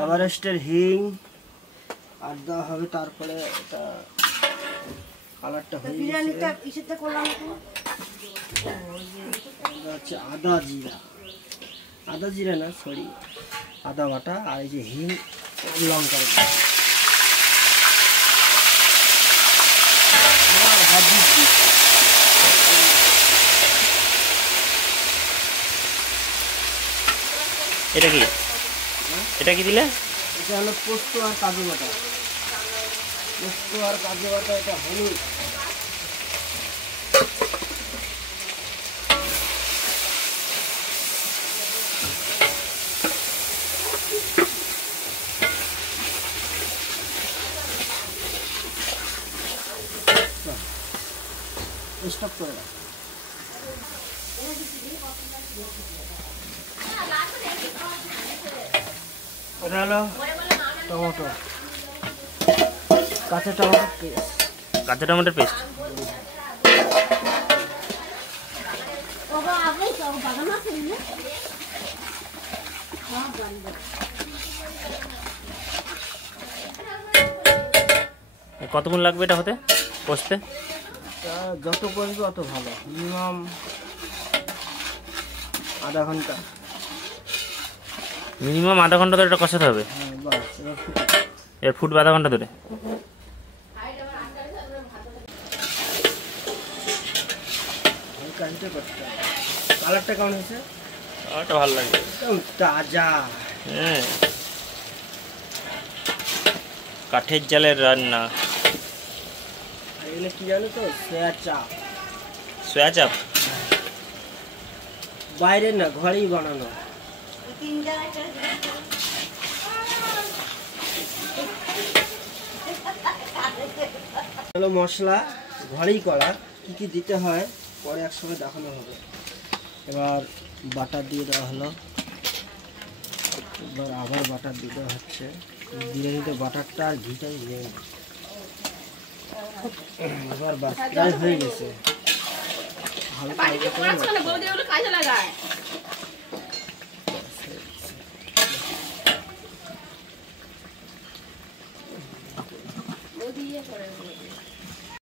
এভারেস্টের হিং আর দেওয়া হবে। তারপরে এটা কালারটা হয়ে গেছে। আদা জিরা, আদা জিরা না সরি, আদা বাটা আর এই যে হিং লঙ্কা। এটা কি, এটা কি দিলে? এটা হলো পোস্ত আর কাজু বাটা। পোস্ত আর কাজু বাটা, এটা হলুদ, স্টপ করে দাও। এটা হলো টমেটো, কাঁচা টমেটোর পেস্ট। কাঁচা টমেটোর পেস্ট। কতক্ষণ লাগবে এটা হতে, কষতে? যত করবে অত ভালো, মিনিমাম আধা ঘন্টা। মিনিমাম আধা ঘন্টা ধরে এটা কষাতে হবে? হ্যাঁ বাস, এর ফুটবে আধা ঘন্টা ধরে। কালারটা কেমন হয়েছে? কালারটা ভালো লাগবে, তাজা। হ্যাঁ, কাঠের জালের রান্না। আর এগুলো কি জানো তো? সয়া চাপ। সয়া চাপ? বাইরে না, ঘরেই বানানো। হলো মশলা ঘরেই করা, কি কি দিতে হয় পরে একসঙ্গে দেখানো হবে। এবার বাটার দিয়ে দেওয়া হলো, এবার আবার বাটার দিয়ে দেওয়া হচ্ছে। বিরিয়ানিতে বাটারটা আর ঘিটাই নেই। এবার প্রায় হয়ে গেছে। হালকা